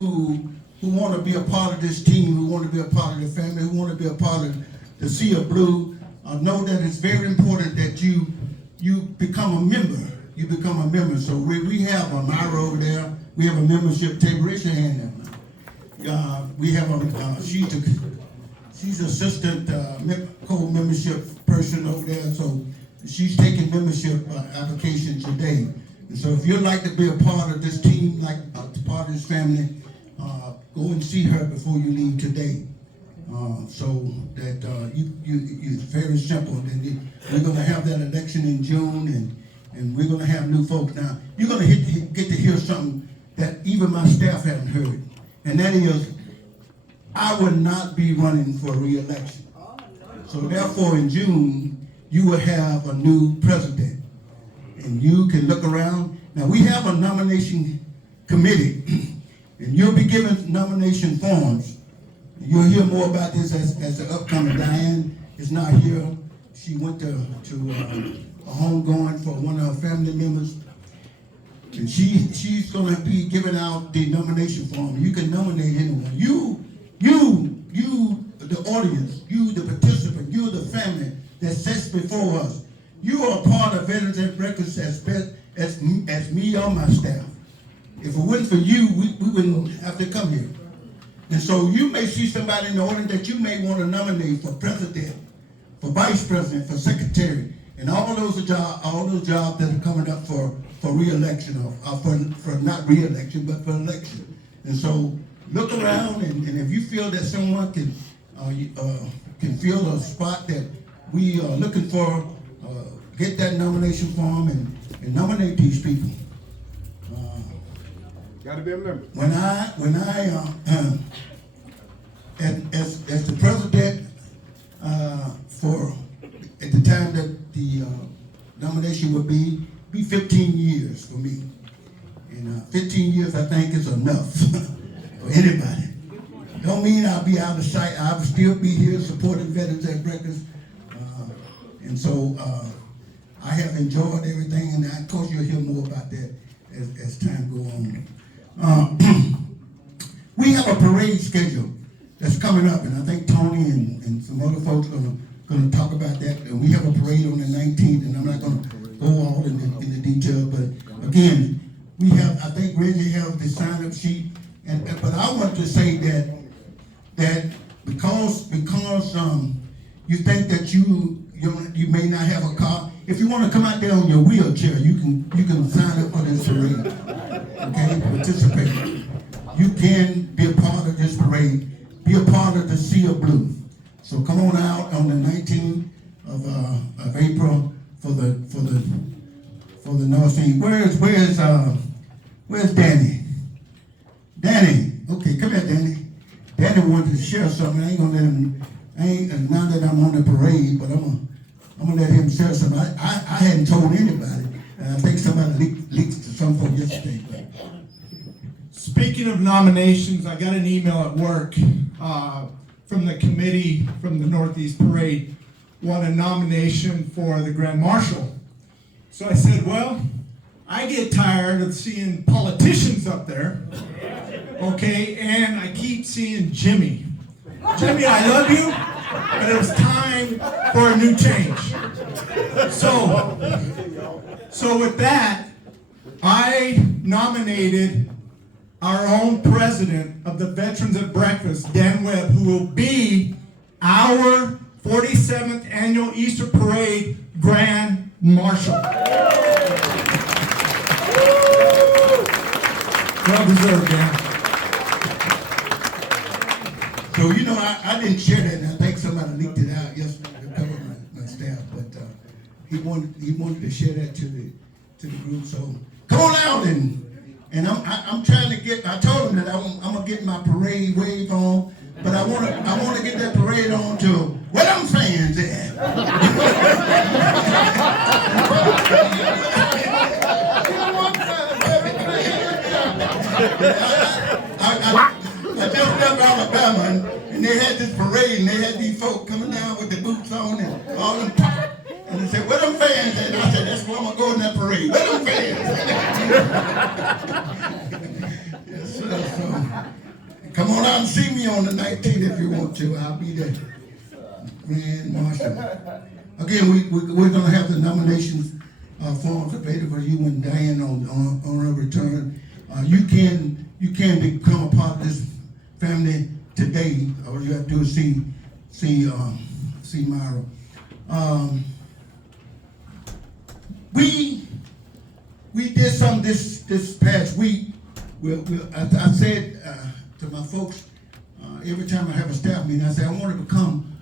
who want to be a part of this team, who want to be a part of the family, who want to be a part of the Sea of Blue, know that it's very important that you become a member. You become a member. So we have a Myra over there. We have a membership table. Raise your hand now. We have she's assistant co-membership person over there. So she's taking membership applications today. And so if you'd like to be a part of this team, like part of this family, go and see her before you leave today. So that it's very simple. And we're going to have that election in June, and we're going to have new folks. Now, you're going to get to hear something that even my staff haven't heard, and that is, I would not be running for re-election. So therefore, in June, you will have a new president, and you can look around. Now, we have a nomination committee, and you'll be given nomination forms. You'll hear more about this as the upcoming. Diane is not here. She went to a homegoing for one of her family members. And she's going to be giving out the nomination form. You can nominate anyone. You, the audience, you, the participant, you, the family that sits before us. You are part of Veterans and Breakfast as me or my staff. If it wasn't for you, we wouldn't have to come here. And so you may see somebody in the audience that you may want to nominate for president, for vice president, for secretary, and all those jobs that are coming up for re-election, or for not re-election, but for election. And so look around, and if you feel that someone can fill a spot that we are looking for, get that nomination form and nominate these people. Got to be a member. When I as the president at the time that the nomination would be 15 years for me, and 15 years I think is enough for anybody. Don't mean I'll be out of sight. I'll still be here supporting Veterans at Breakfast, and so I have enjoyed everything, and of course you'll hear more about that as time goes on. We have a parade schedule that's coming up, and I think Tony and some other folks are going to talk about that. And we have a parade on the 19th, and I'm not going to go all in the detail, but again, we have, I think Reggie has the sign-up sheet, but I want to say that because you think that you may not have a car, if you want to come out there on your wheelchair, you can sign up for this parade. Okay, participate. You can be a part of this parade. Be a part of the Sea of Blue. So come on out on the 19th of April for the Northeast. Where's Danny? Danny, okay, come here, Danny. Danny wanted to share something. I ain't gonna let him. Now that I'm on the parade, but I'm gonna let him share something. I hadn't told anybody, and I think somebody leaked to some folks yesterday. Speaking of nominations, I got an email at work from the committee from the Northeast Parade, want a nomination for the Grand Marshal. So I said, well, I get tired of seeing politicians up there, okay, and I keep seeing Jimmy. Jimmy, I love you, but it was time for a new change. So with that, I nominated our own president of the Veterans at Breakfast, Dan Webb, who will be our 47th annual Easter Parade Grand Marshal. Well deserved, Dan. So, I didn't share that, and I think somebody leaked it out yesterday to cover my staff, but he wanted to share that to the group. So come on out, and I'm trying to get. I told him that I'm gonna get my parade wave on, but I want to get that parade on to where them fans at. I just left Alabama, and they had this parade, and they had these folks coming down with the boots on and all them. And they said, where them fans at? And I said, that's where I'm going to go in that parade. Where them fans at? Yes, sir. So Come on out and see me on the 19th if you want to. I'll be there. Grand Marshal. Again, we're going to have the nominations forms available for you and Diane on her return. You can become a part of this family today. All you have to do is see Myra. We did some this past week. I said to my folks every time I have a staff meeting, I say I want to become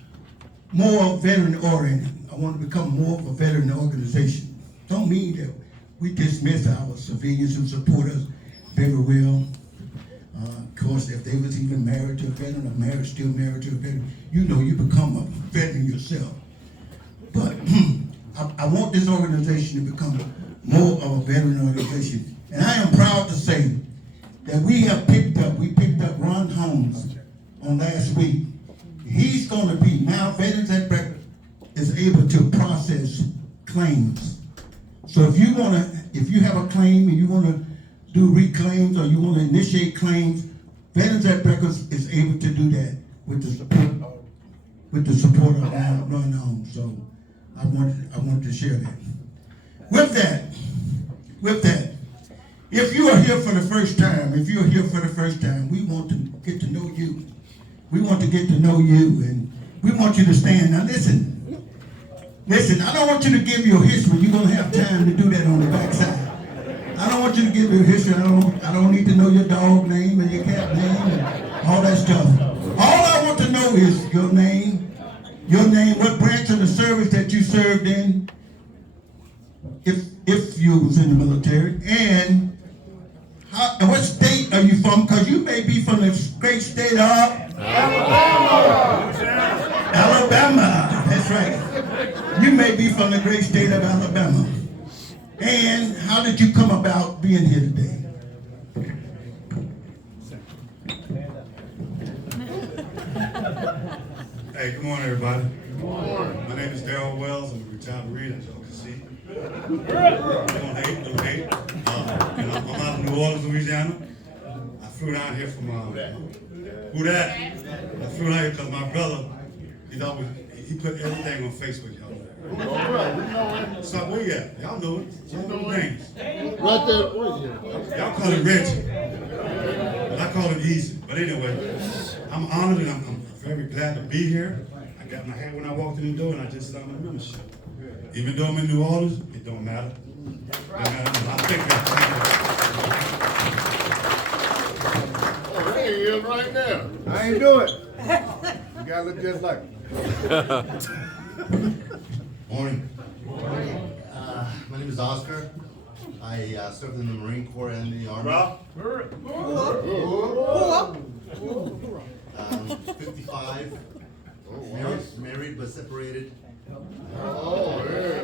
more veteran oriented. I want to become more of a veteran organization. Don't mean that we dismiss our civilians who support us very well. Of course, if they was even married to a veteran or still married to a veteran, you know you become a veteran yourself. But I want this organization to become more of a veteran organization. And I am proud to say that we picked up Ron Holmes on last week. He's going to be, now Veterans at Breakfast is able to process claims. So if you have a claim and you want to do reclaims or you want to initiate claims, Veterans at Breakfast is able to do that with the support of Ron Holmes. So I wanted to share that. With that, if you are here for the first time, we want to get to know you. We want to get to know you, and we want you to stand. Now listen, I don't want you to give your history. You're going to have time to do that on the backside. I don't want you to give your history. I don't need to know your dog name and your cat name and all that stuff. All I want to know is your name, what branch of the service that you served in, if you was in the military, and what state are you from? Because you may be from the great state of Alabama. That's right. You may be from the great state of Alabama. And how did you come about being here today? Hey, good morning, everybody. Good morning. My name is Darrell Wells. I'm a retired Marine, as y'all can see. Don't hate. And I'm out of New Orleans, Louisiana. I flew down here from who that? I flew down here because my brother, he put everything on Facebook, y'all. So where you at? Y'all know it. Y'all know the names. Right there. Y'all call it Reggie. But I call it Easy. But anyway, I'm honored and I'm very glad to be here. I got my hat when I walked in the door and I just signed my membership. Even though I'm in New Orleans, it don't matter. I think Oh, there he is right now. I ain't do it. You gotta look just like him. Morning. My name is Oscar. I served in the Marine Corps and the Army. 55. Married but separated. Oh, yeah.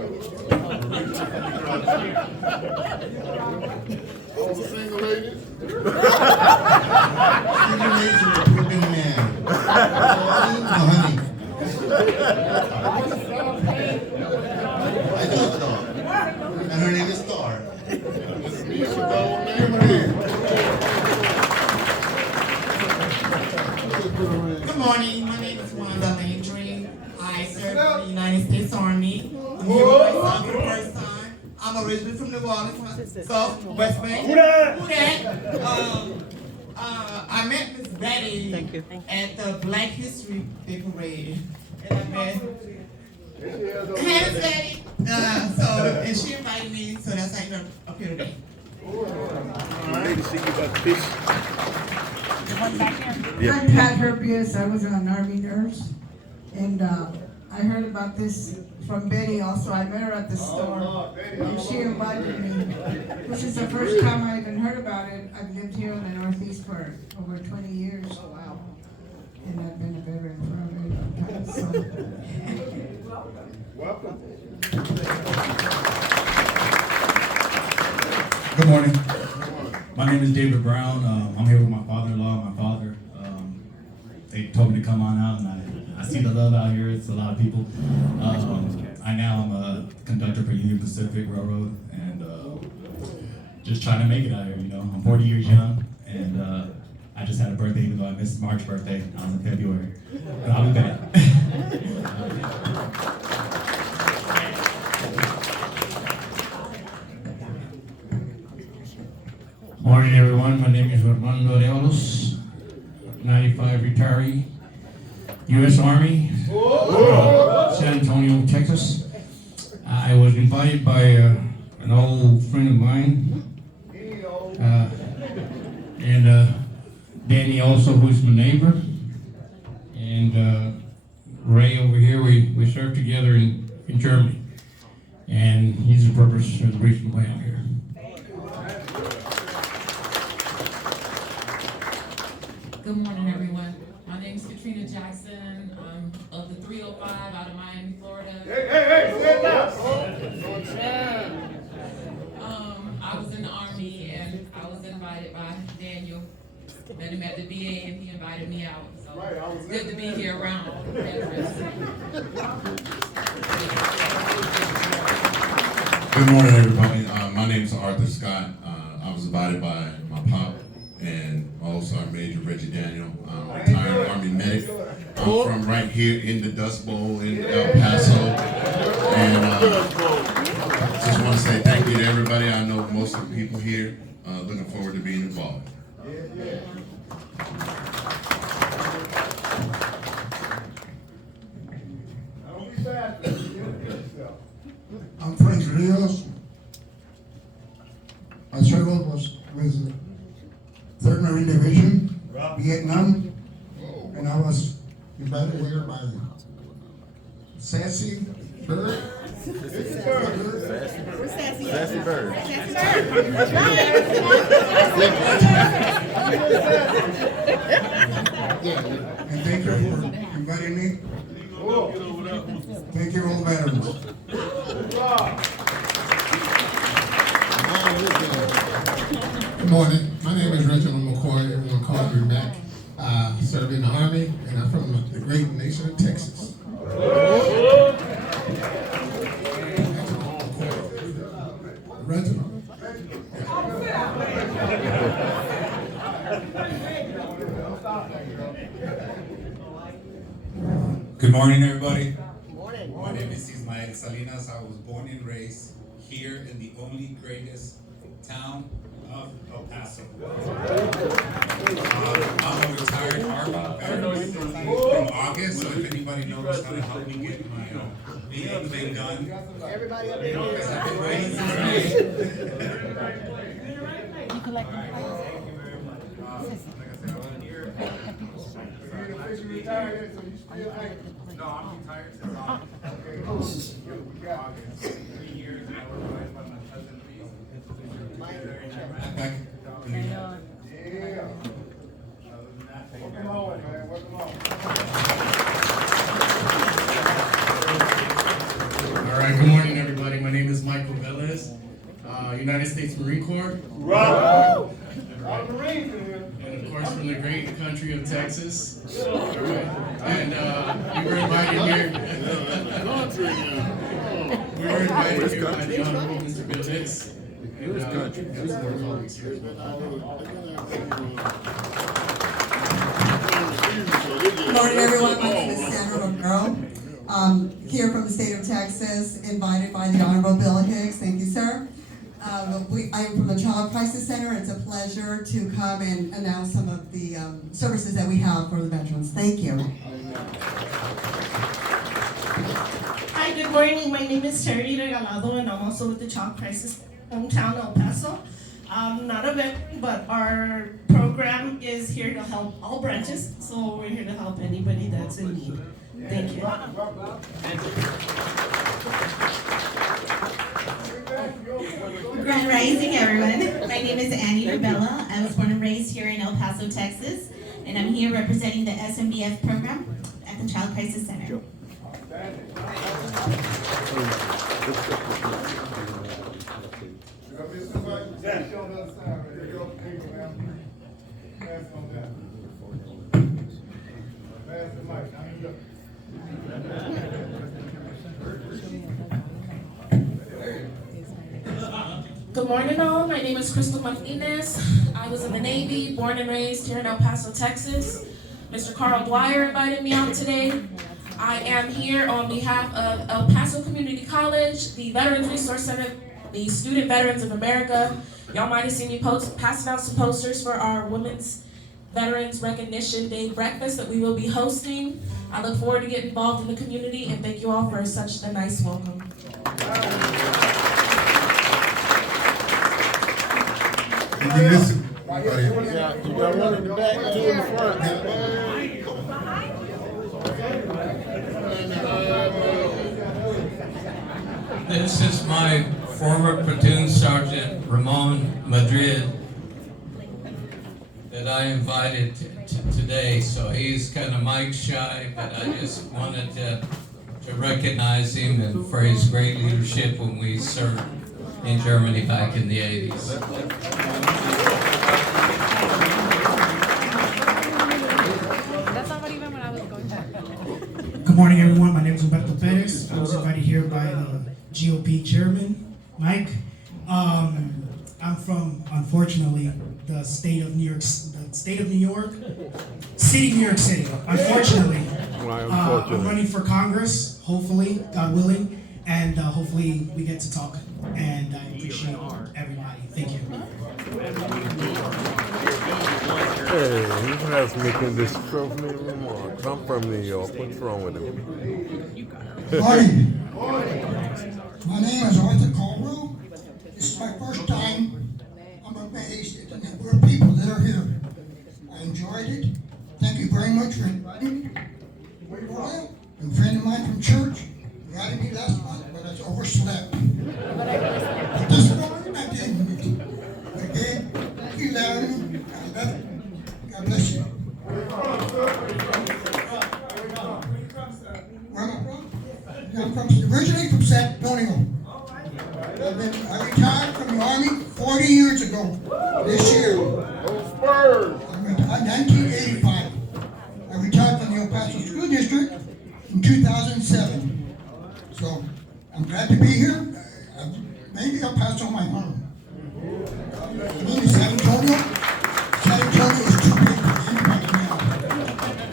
All the single ladies? Single ladies and a whipping man. Honey. I do have a dog. And her name is Star. Good morning, my name is Wanda Landry. I serve in the United States Army. I'm here with my son for the first time. I'm originally from New Orleans, South West Bank. Who that? I met Miss Betty at the Black History Day Parade. And I met Hey, Miss Betty. And she invited me, so that's how you're up here today. I'm Pat Herbius. I was an Army nurse, and I heard about this from Betty also. I met her at the store, and she invited me. This is the first time I even heard about it. I've lived here in the Northeast for over 20 years. Wow. And I've been a veteran for a very long time, so. Welcome. Good morning. My name is David Brown. I'm here with my father-in-law, my father. They told me to come on out, and I see the love out here. It's a lot of people. I now am a conductor for Union Pacific Railroad, and just trying to make it out here. You know, I'm 40 years young, and I I just had a birthday, even though I missed March birthday. I was in February, but I'll be back. Morning, everyone. My name is Armando Areolos, 95 retiree, U.S. Army, San Antonio, Texas. I was invited by an old friend of mine, and Danny also, who's my neighbor, and Ray over here. We served together in Germany, and he's the purpose of the reason why I'm here. Good morning, everyone. My name is Katrina Jackson. I'm of the 305 out of Miami, Florida. Hey, sit down. I was in the Army and I was invited by Daniel. Met him at the VA and he invited me out. So it's good to be here around veterans. Good morning, everybody. My name is Arthur Scott. I was invited by my pop and also our Major Reggie Daniel. I'm a retired Army medic. I'm from right here in the Dust Bowl in El Paso. And just want to say thank you to everybody. I know most of the people here. Looking forward to being involved. I'm Frank Rios. My service was with 3rd Marine Division, Vietnam, and I was invited here by Sassy Bird. Sassy Bird. And thank you for inviting me. Thank you, all veterans. Good morning. My name is Reginald McCoy. Everyone calls me Mac. I served in the Army, and I'm from the great nation of Texas. Reginald. Good morning, everybody. My name is Ismael Salinas. I was born and raised here in the only greatest town of El Paso. I'm a retired Army veteran from August, so if anybody knows how to help me get my VA thing done, everybody up here, because I've been raised No, I'm retired since August. 3 years, and I was raised by my cousin All right, good morning, everybody. My name is Michael Velez, United States Marine Corps. And of course, from the great country of Texas. And we were invited here. We were invited here by the Honorable Mr. Bill Hicks. Good morning, everyone. My name is Sandra Romero. Here from the state of Texas, invited by the Honorable Bill Hicks. Thank you, sir. I am from the Child Crisis Center. It's a pleasure to come and announce some of the services that we have for the veterans. Thank you. Hi, good morning. My name is Terry Regalado, and I'm also with the Child Crisis hometown El Paso. I'm not a veteran, but our program is here to help all branches, so we're here to help anybody that's in need. Thank you. Grand Rising, everyone. My name is Annie Rubella. I was born and raised here in El Paso, Texas, and I'm here representing the SMBF program at the Child Crisis Center. Good Good morning, all. My name is Crystal Martinez. I was in the Navy, born and raised here in El Paso, Texas. Mr. Carl Dwyer invited me out today. I am here on behalf of El Paso Community College, the Veterans Resource Center, the Student Veterans of America. Y'all might have seen me passing out some posters for our Women's Veterans Recognition Day breakfast that we will be hosting. I look forward to getting involved in the community, and thank you all for such a nice welcome. Yeah, you got one in the back, two in the front. This is my former platoon sergeant, Ramon Madrid, that I invited today. So he's kind of mic shy, but I just wanted to recognize him and for his great leadership when we served in Germany back in the 80s. Good morning, everyone. My name is Humberto Perez. I was invited here by the GOP chairman, Mike. I'm from, unfortunately, the state of New York, city of New York City. Unfortunately, I'm running for Congress. Hopefully, God willing, and hopefully we get to talk. And I appreciate everybody. Thank you. Hey, he has making this opening remarks. I'm from New York. What's wrong with him? Morning. My name is Arthur Caldwell. This is my first time. I'm amazed at the number of people that are here. I enjoyed it. Thank you very much for inviting me. Royal, a friend of mine from church, invited me last month, but I overslept. But this morning I didn't. But again, thank you, Larry. I love it. God bless you. Where am I from? I'm from originally from San Antonio. I retired from the Army 40 years ago. This year. 1985. I retired from the El Paso School District in 2007. So I'm glad to be here. Maybe El Paso my home. I mean, San Antonio. San Antonio is too big for anybody now.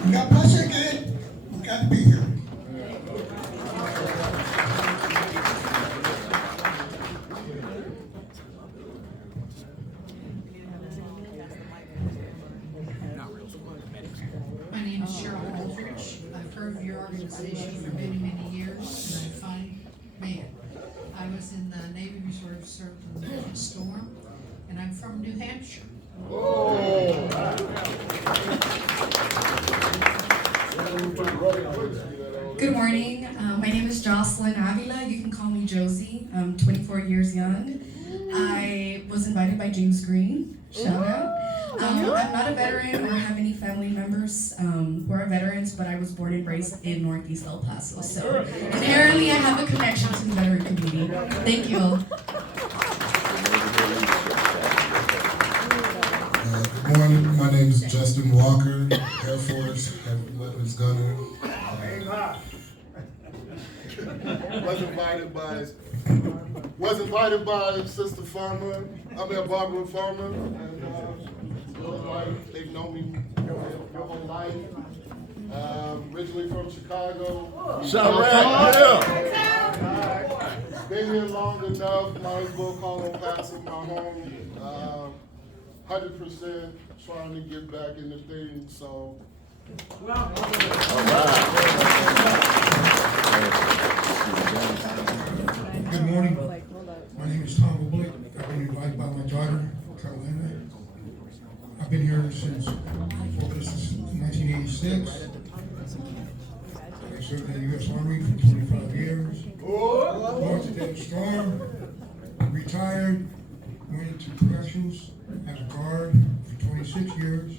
And God bless you again. I'm glad to be here. My name is Cheryl Aldridge. I've heard of your organization for many, many years, and I'm a fine man. I was in the Navy Reserve, served in the Desert Storm, and I'm from New Hampshire. Good morning. My name is Jocelyn Avila. You can call me Josie. I'm 24 years young. I was invited by James Green. Shout out. I'm not a veteran or have any family members who are veterans, but I was born and raised in Northeast El Paso. So inherently, I have a connection to the veteran community. Thank you all. Good morning. My name is Justin Walker, Air Force, Heavy Weapons Gunner. Was invited by Sister Farmer. Barbara Farmer, and they've known me your whole life. Originally from Chicago. Been here long enough. Might as well call El Paso my home. 100% trying to get back in the thing. So. Good morning. My name is Tom Oblick. I've been invited by my daughter, Carolina. I've been here since 1986. I served in the U.S. Army for 25 years. Went to Desert Storm, retired, went into corrections as a guard for 26 years,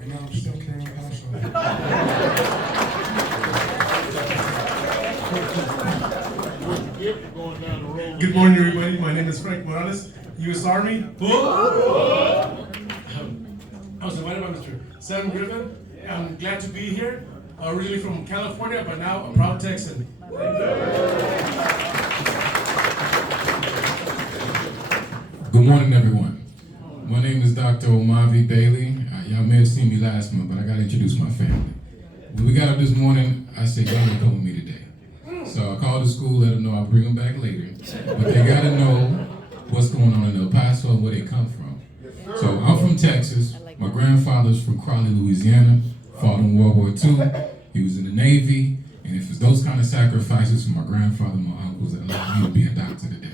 and now I'm still carrying Paso. Good morning, everybody. My name is Frank Morales, U.S. Army. I was invited by Mr. Sam Griffin. I'm glad to be here. Originally from California, but now a proud Texan. Good morning, everyone. My name is Dr. Omavi Bailey. Y'all may have seen me last month, but I gotta introduce my family. When we got up this morning, I said, y'all gotta come with me today. So I called the school, let them know I'll bring them back later. But they gotta know what's going on in El Paso and where they come from. So I'm from Texas. My grandfather's from Crowley, Louisiana. Fought in World War II. He was in the Navy. And if it's those kind of sacrifices for my grandfather and my uncles that allowed me to be a doctor today.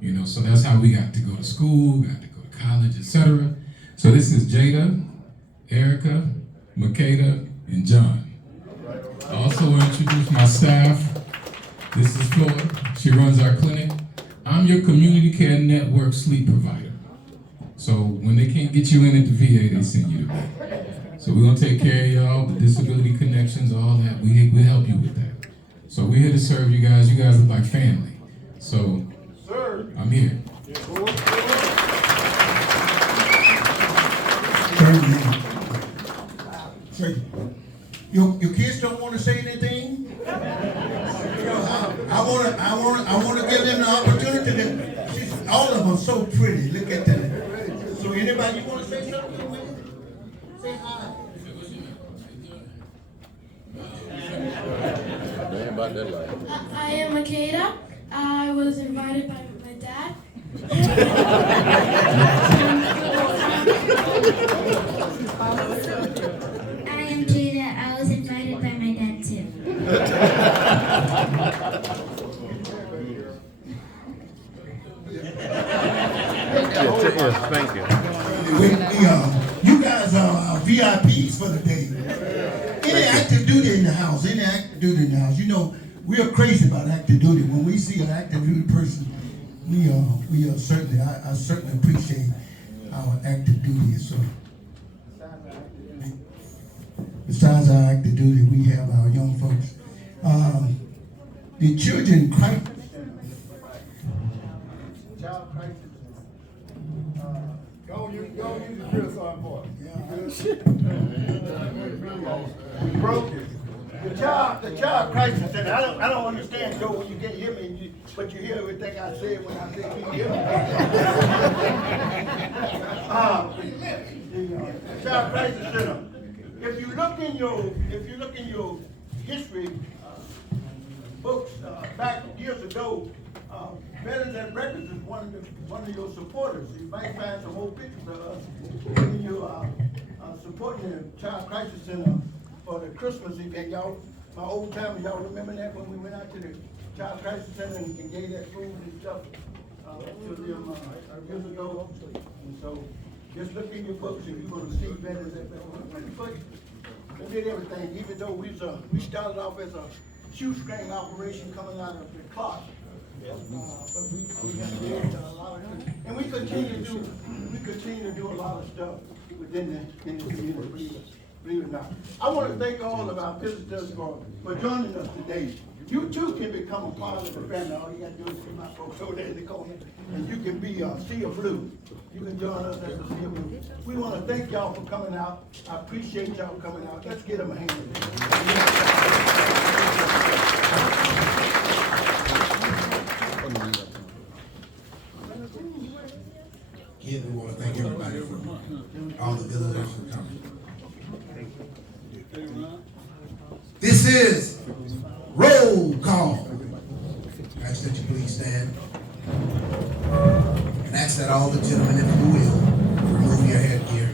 You know, so that's how we got to go to school, got to go to college, etc. So this is Jada, Erica, Makeda, and John. I also want to introduce my staff. This is Floyd. She runs our clinic. I'm your community care network sleep provider. So when they can't get you in at the VA, they send you to me. So we're gonna take care of y'all, the disability connections, all that. We help you with that. So we're here to serve you guys. You guys look like family. So I'm here. Sir, your kids don't want to say anything? I want to give them the opportunity to, all of them are so pretty. Look at them. So anybody you want to say something? Say hi. I am Makeda. I was invited by my dad. I am Jada. I was invited by my dad too. Yes, thank you. You guys are VIPs for the day. Any active duty in the house, any active duty in the house. You know, we are crazy about active duty. When we see an active duty person, we are certainly, I certainly appreciate our active duty. So, besides our active duty, we have our young folks. The children crisis. Child crisis. Go use the drill sergeant boy. Broke it. The child crisis center. I don't understand, Joe, when you can't hear me, but you hear everything I said when I said, can you hear me? The child crisis center. If you look in your history books back years ago, Veterans and Records is one of your supporters. You might find some old pictures of us when you supporting the Child Crisis Center for the Christmas event. Y'all, my old timers, y'all remember that when we went out to the Child Crisis Center and gave that food and stuff to them years ago. And so, just look in your books and you're going to see veterans that we did everything. Even though we started off as a shoestring operation coming out of the closet. But we have a lot of, and we continue to do a lot of stuff within the community. Believe it or not. I want to thank all of our visitors for joining us today. You too can become a part of the family. All you got to do is see my folks over there in the corner, and you can be a Sea of Blue. You can join us as a Sea of Blue. We want to thank y'all for coming out. I appreciate y'all coming out. Let's give them a hand. Again, we want to thank everybody for all the visitors for coming. This is roll call. I ask that you please stand. And ask that all the gentlemen, if you will, remove your headgear.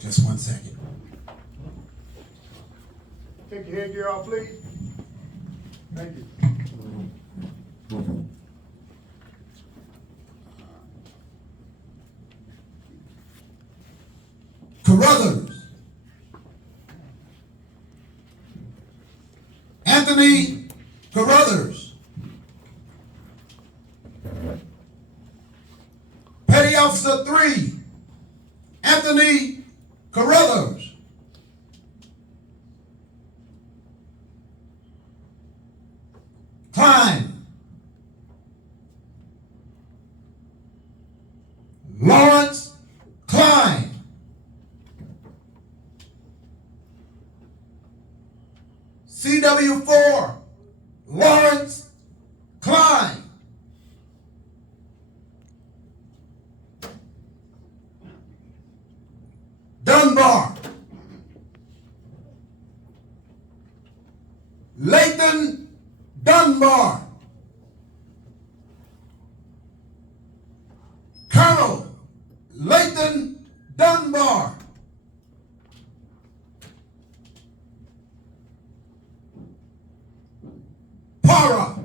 Just 1 second. Take your headgear off, please. Thank you. Carruthers. Anthony Carruthers. Petty Officer 3, Anthony Carruthers. Klein. CW4, Lawrence Klein. Dunbar, Lathan Dunbar, Colonel Lathan Dunbar, Para,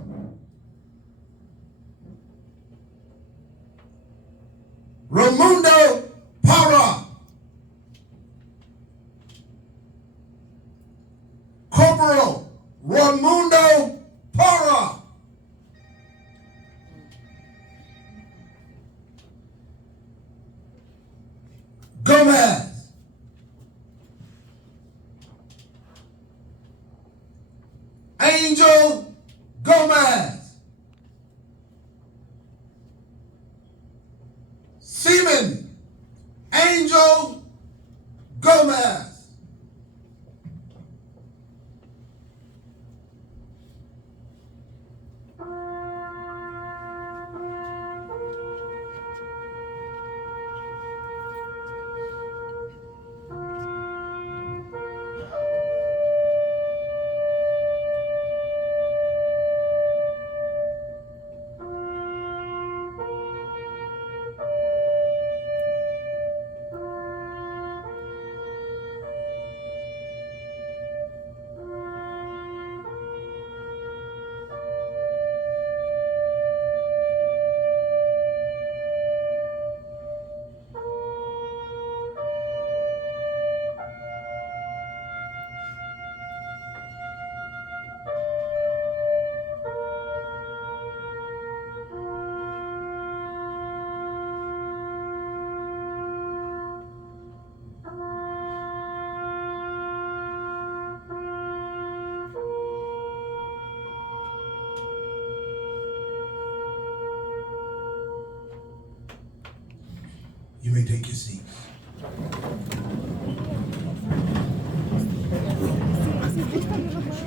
Ramundo Para, Corporal Ramundo Para, Gomez, Angel Gomez, Seaman Angel Gomez, You may take your seats.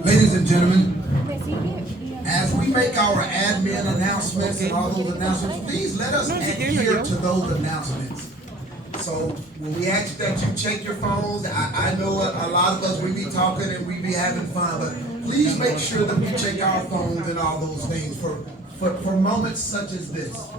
Ladies and gentlemen, as we make our admin announcements and all those announcements, please let us adhere to those announcements. So when we ask that you check your phones, I know a lot of us, we be talking and we be having fun, but please make sure that we check our phones and all those things for moments such as this.